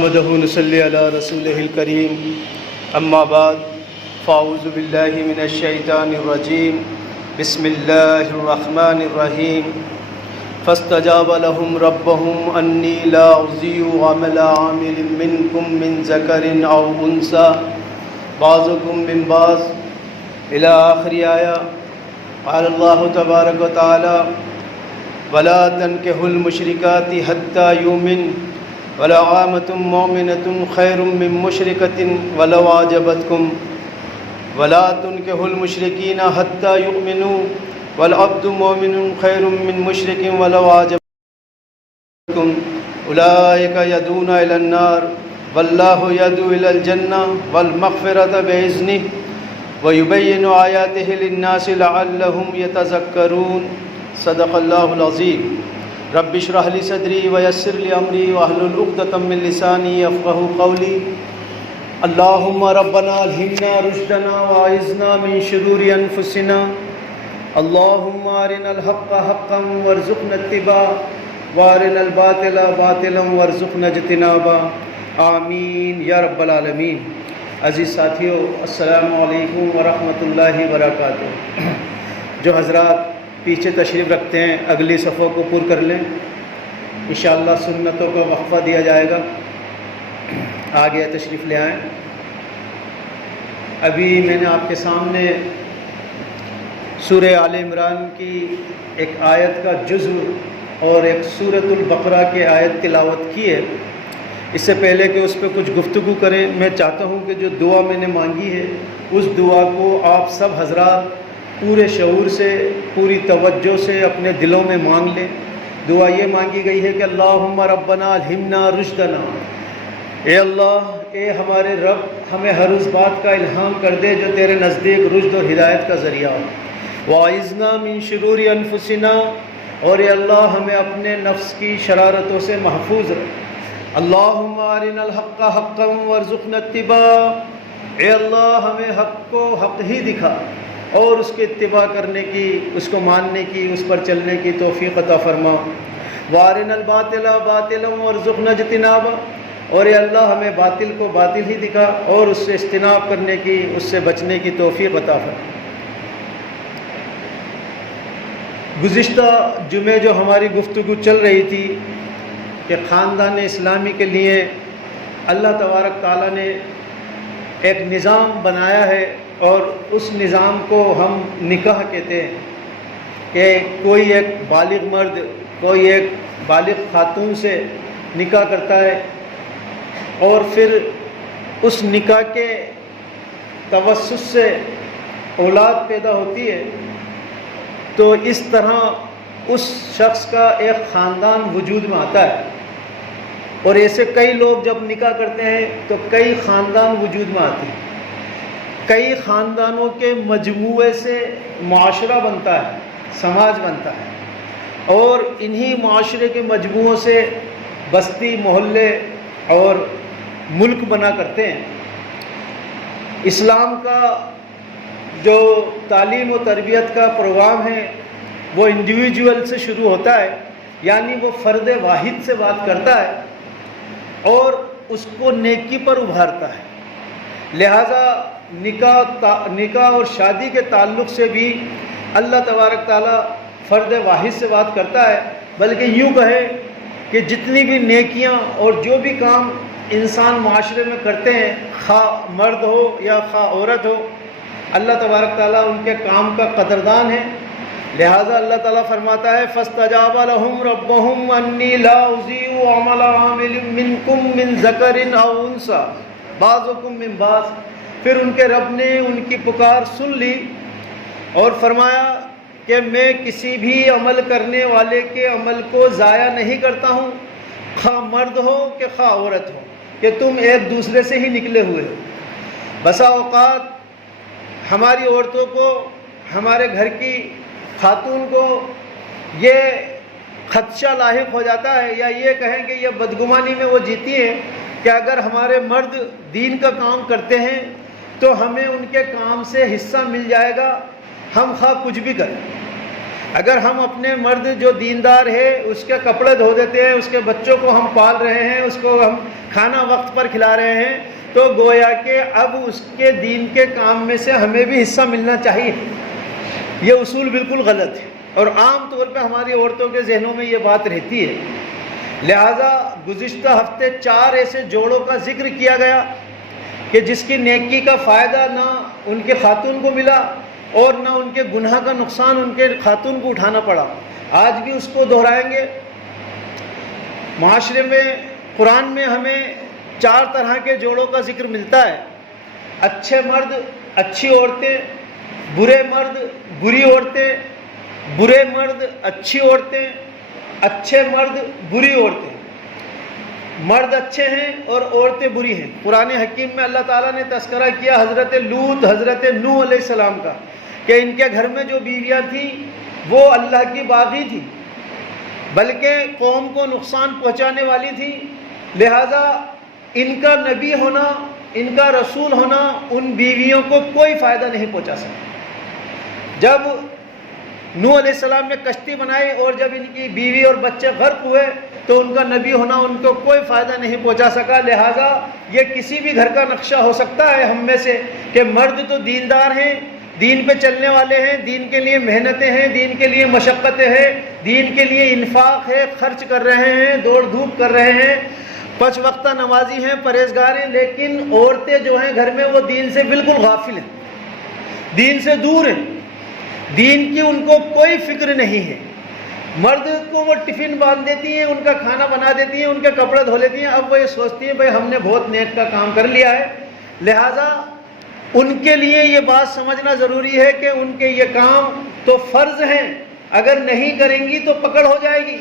نحمده نصلي على رسوله الكريم اما بعد فاعوذ بالله من الشيطان الرجيم بسم الله الرحمن الرحيم فاستجاب لهم ربهم أني لا أضيع عمل عامل منكم من ذكر أو أنثى بعضكم من بعض إلى آخر آية. قال الله تبارك وتعالى ولا تنكحوا المشركات حتى يؤمن ولا عامة مؤمنة خير من مشركة ولو أعجبتكم ولا تنكحوا المشركين حتى يؤمنوا والعبد مؤمن خير من مشرك ولو أعجبكم أولئك يدعون إلى النار والله يدعو إلى الجنة والمغفرة بإذنه ويبين آياته للناس لعلهم يتذكرون. صدق الله العظيم. رب اشرح لي صدري ويسر لي امري واحلل عقدة من لساني يفقهوا قولي. اللهم ربنا الهمنا رشدنا واعذنا من شرور انفسنا. اللهم ارنا الحق حقا وارزقنا اتباعه وارنا الباطل باطلا وارزقنا اجتنابه. آمین یا رب العالمین. عزیز ساتھیو، السلام علیکم ورحمۃ اللہ وبرکاتہ. جو حضرات پیچھے تشریف رکھتے ہیں اگلی صفوں کو پر کر لیں، انشاءاللہ سنتوں کا وقفہ دیا جائے گا. آگے تشریف لے آئیں. ابھی میں نے آپ کے سامنے سورہ آل عمران کی ایک آیت کا جزء اور ایک سورۃ البقرہ کی آیت تلاوت کی ہے. اس سے پہلے کہ اس پہ کچھ گفتگو کریں، میں چاہتا ہوں کہ جو دعا میں نے مانگی ہے اس دعا کو آپ سب حضرات پورے شعور سے، پوری توجہ سے اپنے دلوں میں مانگ لیں. دعا یہ مانگی گئی ہے کہ اللہم ربنا الہمنا رشدنا، اے اللہ، اے ہمارے رب، ہمیں ہر اس بات کا الہام کر دے جو تیرے نزدیک رشد اور ہدایت کا ذریعہ ہو. واعذنا من شرور انفسنا، اور اے اللہ ہمیں اپنے نفس کی شرارتوں سے محفوظ رکھ. اللہم ارنا الحق حقا وارزقنا اتباعہ، اے اللہ ہمیں حق کو حق ہی دکھا اور اس کی اتباع کرنے کی، اس کو ماننے کی، اس پر چلنے کی توفیق عطا فرما. وارنا الباطل باطلا وارزقنا اجتنابہ، اور اے اللہ ہمیں باطل کو باطل ہی دکھا اور اس سے اجتناب کرنے کی، اس سے بچنے کی توفیق عطا فرما. گزشتہ جمعے جو ہماری گفتگو چل رہی تھی کہ خاندان اسلامی کے لیے اللہ تبارک تعالیٰ نے ایک نظام بنایا ہے، اور اس نظام کو ہم نکاح کہتے ہیں کہ کوئی ایک بالغ مرد کوئی ایک بالغ خاتون سے نکاح کرتا ہے اور پھر اس نکاح کے توسط سے اولاد پیدا ہوتی ہے. تو اس طرح اس شخص کا ایک خاندان وجود میں آتا ہے، اور ایسے کئی لوگ جب نکاح کرتے ہیں تو کئی خاندان وجود میں آتے ہیں. کئی خاندانوں کے مجموعے سے معاشرہ بنتا ہے، سماج بنتا ہے، اور انہی معاشرے کے مجموعوں سے بستی، محلے اور ملک بنا کرتے ہیں. اسلام کا جو تعلیم و تربیت کا پروگرام ہے وہ انڈیویجول سے شروع ہوتا ہے، یعنی وہ فرد واحد سے بات کرتا ہے اور اس کو نیکی پر ابھارتا ہے. لہذا نکاح اور شادی کے تعلق سے بھی اللہ تبارک تعالیٰ فرد واحد سے بات کرتا ہے. بلکہ یوں کہے کہ جتنی بھی نیکیاں اور جو بھی کام انسان معاشرے میں کرتے ہیں، خواہ مرد ہو یا خواہ عورت ہو، اللہ تبارک تعالیٰ ان کے کام کا قدردان ہے. لہٰذا اللہ تعالیٰ فرماتا ہے فاستجاب لهم ربهم انی لا اضیع عمل عامل منکم من ذکر او انثی بعضکم من بعض. پھر ان کے رب نے ان کی پکار سن لی اور فرمایا کہ میں کسی بھی عمل کرنے والے کے عمل کو ضائع نہیں کرتا ہوں، خواہ مرد ہو کہ خواہ عورت ہو، کہ تم ایک دوسرے سے ہی نکلے ہوئے ہو. بسا اوقات ہماری عورتوں کو، ہمارے گھر کی خاتون کو یہ خدشہ لاحق ہو جاتا ہے، یا یہ کہیں کہ یہ بدگمانی میں وہ جیتی ہیں کہ اگر ہمارے مرد دین کا کام کرتے ہیں تو ہمیں ان کے کام سے حصہ مل جائے گا، ہم خواہ کچھ بھی کریں. اگر ہم اپنے مرد جو دیندار ہے اس کے کپڑے دھو دیتے ہیں، اس کے بچوں کو ہم پال رہے ہیں، اس کو ہم کھانا وقت پر کھلا رہے ہیں، تو گویا کہ اب اس کے دین کے کام میں سے ہمیں بھی حصہ ملنا چاہیے۔ یہ اصول بالکل غلط ہے، اور عام طور پہ ہماری عورتوں کے ذہنوں میں یہ بات رہتی ہے۔ لہٰذا گزشتہ ہفتے 4 ایسے جوڑوں کا ذکر کیا گیا کہ جس کی نیکی کا فائدہ نہ ان کے خاتون کو ملا اور نہ ان کے گناہ کا نقصان ان کے خاتون کو اٹھانا پڑا۔ آج بھی اس کو دہرائیں گے۔ معاشرے میں قرآن میں ہمیں 4 طرح کے جوڑوں کا ذکر ملتا ہے: اچھے مرد، اچھی عورتیں، برے مرد، بری عورتیں، برے مرد، اچھی عورتیں، اچھے مرد، بری عورتیں۔ مرد اچھے ہیں اور عورتیں بری ہیں۔ قرآن حکیم میں اللہ تعالیٰ نے تذکرہ کیا حضرت لوط، حضرت نوح علیہ السلام کا، کہ ان کے گھر میں جو بیویاں تھیں وہ اللہ کی باغی تھی، بلکہ قوم کو نقصان پہنچانے والی تھی، لہذا ان کا نبی ہونا، ان کا رسول ہونا ان بیویوں کو کوئی فائدہ نہیں پہنچا سکا۔ جب نوح علیہ السلام نے کشتی بنائی اور جب ان کی بیوی اور بچے غرق ہوئے تو ان کا نبی ہونا ان کو کوئی فائدہ نہیں پہنچا سکا۔ لہٰذا یہ کسی بھی گھر کا نقشہ ہو سکتا ہے ہم میں سے کہ مرد تو دیندار ہیں، دین پہ چلنے والے ہیں، دین کے لیے محنتیں ہیں، دین کے لیے مشقتیں ہیں، دین کے لیے انفاق ہے، خرچ کر رہے ہیں، دوڑ دھوپ کر رہے ہیں، 5 وقتہ نمازی ہیں، پرہیزگار ہیں، لیکن عورتیں جو ہیں گھر میں وہ دین سے بالکل غافل ہیں، دین سے دور ہیں، دین کی ان کو کوئی فکر نہیں ہے۔ مرد کو وہ ٹفن باندھ دیتی ہیں، ان کا کھانا بنا دیتی ہیں، ان کے کپڑے دھو لیتی ہیں، اب وہ یہ سوچتی ہیں بھائی ہم نے بہت نیک کا کام کر لیا ہے۔ لہٰذا ان کے لیے یہ بات سمجھنا ضروری ہے کہ ان کے یہ کام تو فرض ہیں، اگر نہیں کریں گی تو پکڑ ہو جائے گی،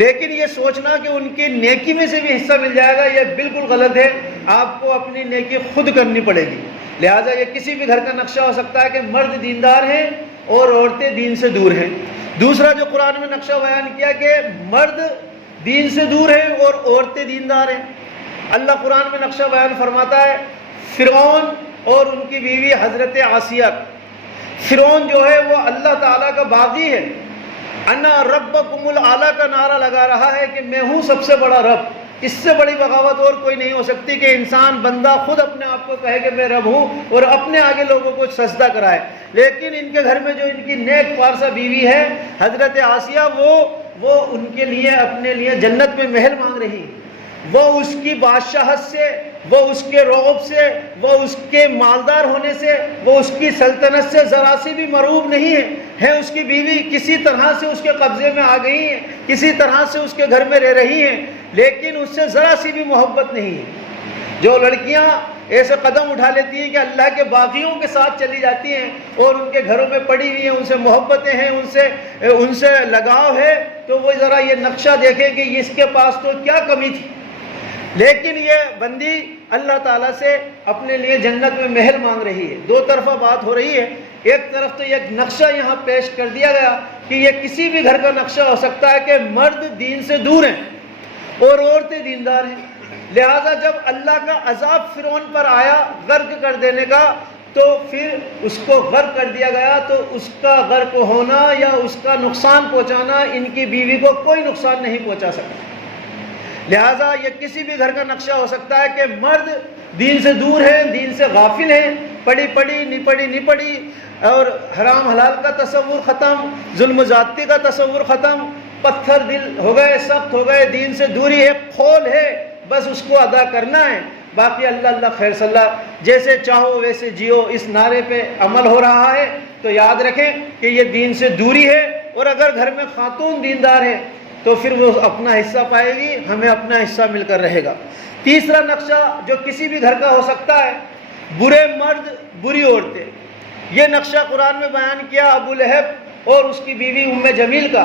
لیکن یہ سوچنا کہ ان کی نیکی میں سے بھی حصہ مل جائے گا یہ بالکل غلط ہے۔ آپ کو اپنی نیکی خود کرنی پڑے گی۔ لہٰذا یہ کسی بھی گھر کا نقشہ ہو سکتا ہے کہ مرد دیندار ہیں اور عورتیں دین سے دور ہیں۔ دوسرا جو قرآن میں نقشہ بیان کیا کہ مرد دین سے دور ہیں اور عورتیں دیندار ہیں۔ اللہ قرآن میں نقشہ بیان فرماتا ہے فرعون اور ان کی بیوی حضرت آسیہ۔ فرعون جو ہے وہ اللہ تعالیٰ کا باغی ہے، انا ربکم الاعلیٰ کا نعرہ لگا رہا ہے کہ میں ہوں سب سے بڑا رب۔ اس سے بڑی بغاوت اور کوئی نہیں ہو سکتی کہ انسان بندہ خود اپنے آپ کو کہے کہ میں رب ہوں اور اپنے آگے لوگوں کو سجدہ کرائے۔ لیکن ان کے گھر میں جو ان کی نیک پارسا بیوی ہے حضرت آسیہ، وہ ان کے لیے اپنے لیے جنت میں محل مانگ رہی ہے۔ وہ اس کی بادشاہت سے، وہ اس کے رعب سے، وہ اس کے مالدار ہونے سے، وہ اس کی سلطنت سے ذرا سی بھی مرعوب نہیں ہے اس کی بیوی کسی طرح سے اس کے قبضے میں آ گئی ہیں، کسی طرح سے اس کے گھر میں رہ رہی ہیں، لیکن اس سے ذرا سی بھی محبت نہیں ہے۔ جو لڑکیاں ایسے قدم اٹھا لیتی ہیں کہ اللہ کے باغیوں کے ساتھ چلی جاتی ہیں اور ان کے گھروں میں پڑی ہوئی ہیں، ان سے محبتیں ہیں، ان سے لگاؤ ہے، تو وہ ذرا یہ نقشہ دیکھیں کہ اس کے پاس تو کیا کمی تھی۔ لیکن یہ بندی اللہ تعالیٰ سے اپنے لیے جنت میں محل مانگ رہی ہے۔ 2 طرفہ بات ہو رہی ہے۔ ایک طرف تو یہ نقشہ یہاں پیش کر دیا گیا کہ یہ کسی بھی گھر کا نقشہ ہو سکتا ہے کہ مرد دین سے دور ہیں اور عورتیں دیندار ہیں۔ لہٰذا جب اللہ کا عذاب فرعون پر آیا غرق کر دینے کا، تو پھر اس کو غرق کر دیا گیا، تو اس کا غرق ہونا یا اس کا نقصان پہنچانا ان کی بیوی کو کوئی نقصان نہیں پہنچا سکتا۔ لہٰذا یہ کسی بھی گھر کا نقشہ ہو سکتا ہے کہ مرد دین سے دور ہیں، دین سے غافل ہیں، پڑی نہیں پڑی اور حرام حلال کا تصور ختم، ظلم و زیادتی کا تصور ختم، پتھر دل ہو گئے، سخت ہو گئے، دین سے دوری ایک کھول ہے، بس اس کو ادا کرنا ہے، باقی اللہ اللہ خیر صلی اللہ، جیسے چاہو ویسے جیو، اس نعرے پہ عمل ہو رہا ہے۔ تو یاد رکھیں کہ یہ دین سے دوری ہے، اور اگر گھر میں خاتون دیندار ہے تو پھر وہ اپنا حصہ پائے گی، ہمیں اپنا حصہ مل کر رہے گا۔ تیسرا نقشہ جو کسی بھی گھر کا ہو سکتا ہے، برے مرد بری عورتیں۔ یہ نقشہ قرآن میں بیان کیا ابو لہب اور اس کی بیوی ام جمیل کا۔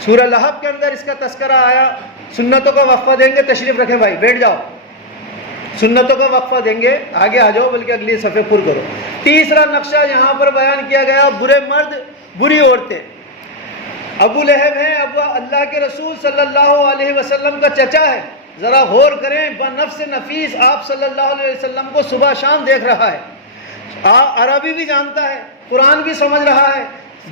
سورہ لہب کے اندر اس کا تذکرہ آیا۔ سنتوں کا وقفہ دیں گے، تشریف رکھیں بھائی، بیٹھ جاؤ، سنتوں کا وقفہ دیں گے، آگے آ جاؤ، بلکہ اگلی صفحے پر کرو۔ تیسرا نقشہ یہاں پر بیان کیا گیا، برے مرد بری عورتیں۔ ابو لہب ہے، ابو اللہ کے رسول صلی اللہ علیہ وسلم کا چچا ہے۔ ذرا غور کریں، بنفس نفیس آپ صلی اللہ علیہ وسلم کو صبح شام دیکھ رہا ہے، عربی بھی جانتا ہے، قرآن بھی سمجھ رہا ہے،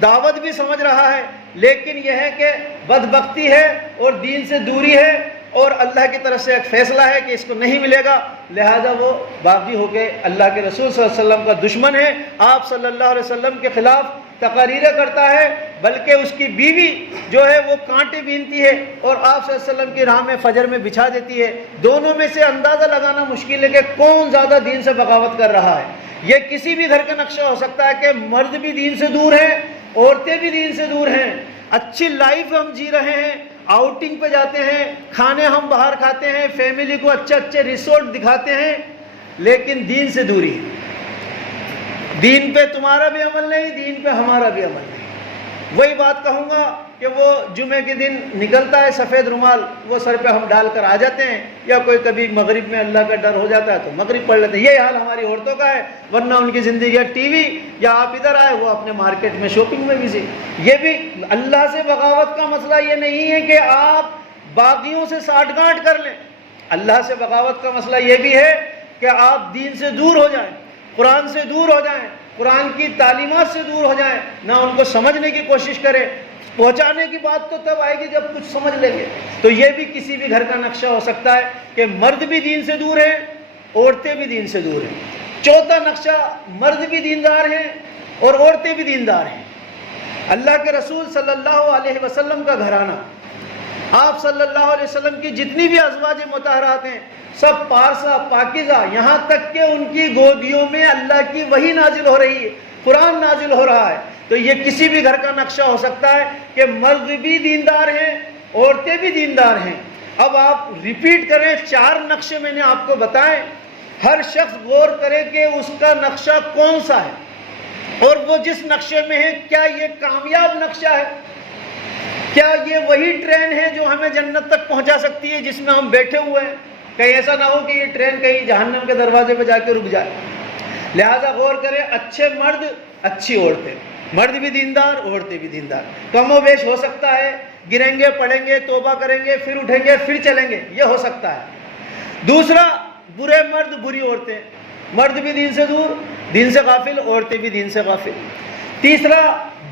دعوت بھی سمجھ رہا ہے، لیکن یہ ہے کہ بدبختی ہے اور دین سے دوری ہے اور اللہ کی طرف سے ایک فیصلہ ہے کہ اس کو نہیں ملے گا، لہذا وہ باغی ہو کے اللہ کے رسول صلی اللہ علیہ وسلم کا دشمن ہے، آپ صلی اللہ علیہ وسلم کے خلاف تقاریریں کرتا ہے، بلکہ اس کی بیوی جو ہے وہ کانٹے بینتی ہے اور آپ صلی اللہ علیہ وسلم کی راہ میں فجر میں بچھا دیتی ہے۔ دونوں میں سے اندازہ لگانا مشکل ہے کہ کون زیادہ دین سے بغاوت کر رہا ہے۔ یہ کسی بھی گھر کا نقشہ ہو سکتا ہے کہ مرد بھی دین سے دور ہیں، عورتیں بھی دین سے دور ہیں، اچھی لائف ہم جی رہے ہیں، آؤٹنگ پہ جاتے ہیں، کھانے ہم باہر کھاتے ہیں، فیملی کو اچھے اچھے ریسورٹ دکھاتے ہیں، لیکن دین سے دوری ہے۔ دین پہ تمہارا بھی عمل نہیں، دین پہ ہمارا بھی عمل نہیں۔ وہی بات کہوں گا کہ وہ جمعے کے دن نکلتا ہے سفید رومال، وہ سر پہ ہم ڈال کر آ جاتے ہیں، یا کوئی کبھی مغرب میں اللہ کا ڈر ہو جاتا ہے تو مغرب پڑھ لیتے ہیں۔ یہ حال ہماری عورتوں کا ہے، ورنہ ان کی زندگی ہے ٹی وی، یا آپ ادھر آئے وہ اپنے مارکیٹ میں شاپنگ میں بزی۔ یہ بھی اللہ سے بغاوت کا مسئلہ یہ نہیں ہے کہ آپ باغیوں سے ساٹھ گانٹھ کر لیں، اللہ سے بغاوت کا مسئلہ یہ بھی ہے کہ آپ دین سے دور ہو جائیں، قرآن سے دور ہو جائیں، قرآن کی تعلیمات سے دور ہو جائیں، نہ ان کو سمجھنے کی کوشش کریں۔ پہنچانے کی بات تو تب آئے گی جب کچھ سمجھ لیں گے۔ تو یہ بھی کسی بھی گھر کا نقشہ ہو سکتا ہے کہ مرد بھی دین سے دور ہیں، عورتیں بھی دین سے دور ہیں۔ چوتھا نقشہ، مرد بھی دیندار ہیں اور عورتیں بھی دیندار ہیں۔ اللہ کے رسول صلی اللہ علیہ وسلم کا گھرانہ، آپ صلی اللہ علیہ وسلم کی جتنی بھی ازواج مطہرات ہیں سب پارسا پاکیزہ، یہاں تک کہ ان کی گودیوں میں اللہ کی وحی نازل ہو رہی ہے، قرآن نازل ہو رہا ہے۔ تو یہ کسی بھی گھر کا نقشہ ہو سکتا ہے کہ مرد بھی دیندار ہیں، عورتیں بھی دیندار ہیں۔ اب آپ ریپیٹ کریں، 4 نقشے میں نے آپ کو بتائے، ہر شخص غور کرے کہ اس کا نقشہ کون سا ہے اور وہ جس نقشے میں ہے کیا یہ کامیاب نقشہ ہے، کیا یہ وہی ٹرین ہے جو ہمیں جنت تک پہنچا سکتی ہے جس میں ہم بیٹھے ہوئے ہیں۔ کہیں ایسا نہ ہو کہ یہ ٹرین کہیں جہنم کے دروازے پہ جا کے رک جائے۔ لہذا غور کریں، اچھے مرد اچھی عورتیں، مرد بھی دیندار عورتیں بھی دیندار۔ کم و بیش ہو سکتا ہے، گریں گے پڑیں گے توبہ کریں گے پھر اٹھیں گے پھر چلیں گے، یہ ہو سکتا ہے۔ دوسرا، برے مرد بری عورتیں، مرد بھی دین سے دور، دین سے غافل، عورتیں بھی دین سے غافل۔ تیسرا،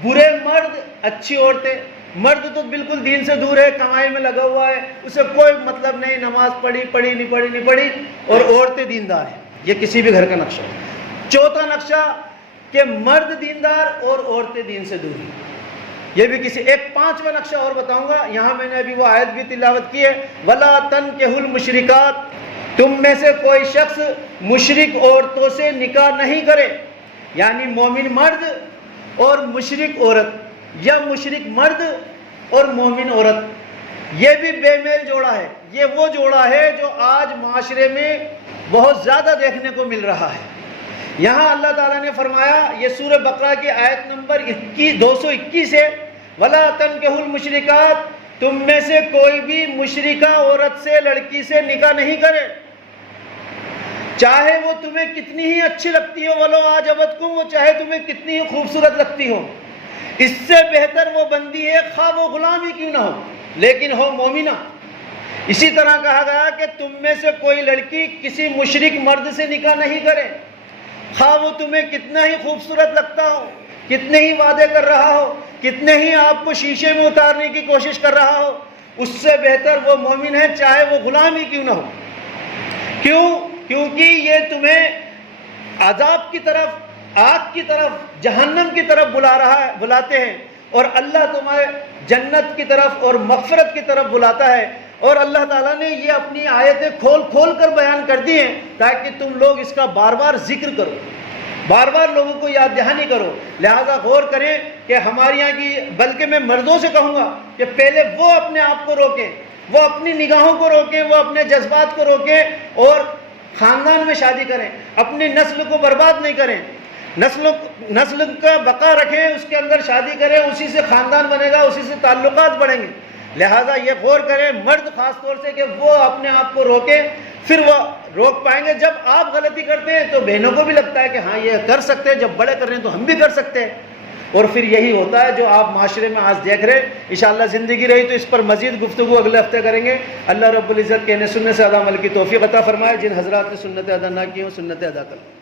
برے مرد اچھی عورتیں، مرد تو بالکل دین سے دور ہے، کمائی میں لگا ہوا ہے، اسے کوئی مطلب نہیں، نماز پڑھی نہیں پڑھی، اور عورتیں دیندار ہیں۔ یہ کسی بھی گھر کا نقشہ ہے۔ چوتھا نقشہ کہ مرد دیندار اور عورتیں دین سے دور ہیں، یہ بھی کسی ایک۔ 5واں نقشہ اور بتاؤں گا، یہاں میں نے ابھی وہ آیت بھی تلاوت کی ہے، وَلَا تَنْكِحُوا الْمُشْرِكَاتِ، تم میں سے کوئی شخص مشرک عورتوں سے نکاح نہیں کرے، یعنی مومن مرد اور مشرک عورت، یا مشرک مرد اور مومن عورت، یہ بھی بے میل جوڑا ہے۔ یہ وہ جوڑا ہے جو آج معاشرے میں بہت زیادہ دیکھنے کو مل رہا ہے۔ یہاں اللہ تعالیٰ نے فرمایا، یہ سورہ بقرہ کی آیت نمبر 221 ہے، وَلَا تَنْكِحُوا الْمُشْرِكَاتِ، تم میں سے کوئی بھی مشرکہ عورت سے، لڑکی سے نکاح نہیں کرے، چاہے وہ تمہیں کتنی ہی اچھی لگتی ہو، وَلَوْ أَعْجَبَتْكُمْ، وہ چاہے تمہیں کتنی ہی خوبصورت لگتی ہو۔ اس سے بہتر وہ بندی ہے خواہ وہ غلام ہی کیوں نہ ہو، لیکن ہو مومنہ۔ اسی طرح کہا گیا کہ تم میں سے کوئی لڑکی کسی مشرک مرد سے نکاح نہیں کرے، خواہ وہ تمہیں کتنا ہی خوبصورت لگتا ہو، کتنے ہی وعدے کر رہا ہو، کتنے ہی آپ کو شیشے میں اتارنے کی کوشش کر رہا ہو، اس سے بہتر وہ مومن ہے چاہے وہ غلام ہی کیوں نہ ہو۔ کیوں؟ کیونکہ یہ تمہیں عذاب کی طرف، آگ کی طرف، جہنم کی طرف بلاتے ہیں، اور اللہ تمہیں جنت کی طرف اور مغفرت کی طرف بلاتا ہے۔ اور اللہ تعالیٰ نے یہ اپنی آیتیں کھول کھول کر بیان کر دی ہیں تاکہ تم لوگ اس کا بار بار ذکر کرو، بار بار لوگوں کو یاد دہانی کرو۔ لہٰذا غور کریں کہ ہمارے یہاں کی، بلکہ میں مردوں سے کہوں گا کہ پہلے وہ اپنے آپ کو روکیں، وہ اپنی نگاہوں کو روکیں، وہ اپنے جذبات کو روکیں، اور خاندان میں شادی کریں، اپنی نسل کو برباد نہیں کریں، نسل کا بقا رکھیں، اس کے اندر شادی کریں، اسی سے خاندان بنے گا، اسی سے تعلقات بڑھیں گے۔ لہٰذا یہ غور کریں، مرد خاص طور سے، کہ وہ اپنے آپ کو روکیں، پھر وہ روک پائیں گے۔ جب آپ غلطی کرتے ہیں تو بہنوں کو بھی لگتا ہے کہ ہاں یہ کر سکتے ہیں، جب بڑے کر رہے ہیں تو ہم بھی کر سکتے ہیں، اور پھر یہی ہوتا ہے جو آپ معاشرے میں آج دیکھ رہے ہیں۔ انشاءاللہ زندگی رہی تو اس پر مزید گفتگو اگلے ہفتے کریں گے۔ اللہ رب العزت کہنے سننے سے ادا عمل کی توفیق عطا فرمائے۔ جن حضرات نے سنتیں ادا نہ کی ہوں، سنتیں ادا کریں۔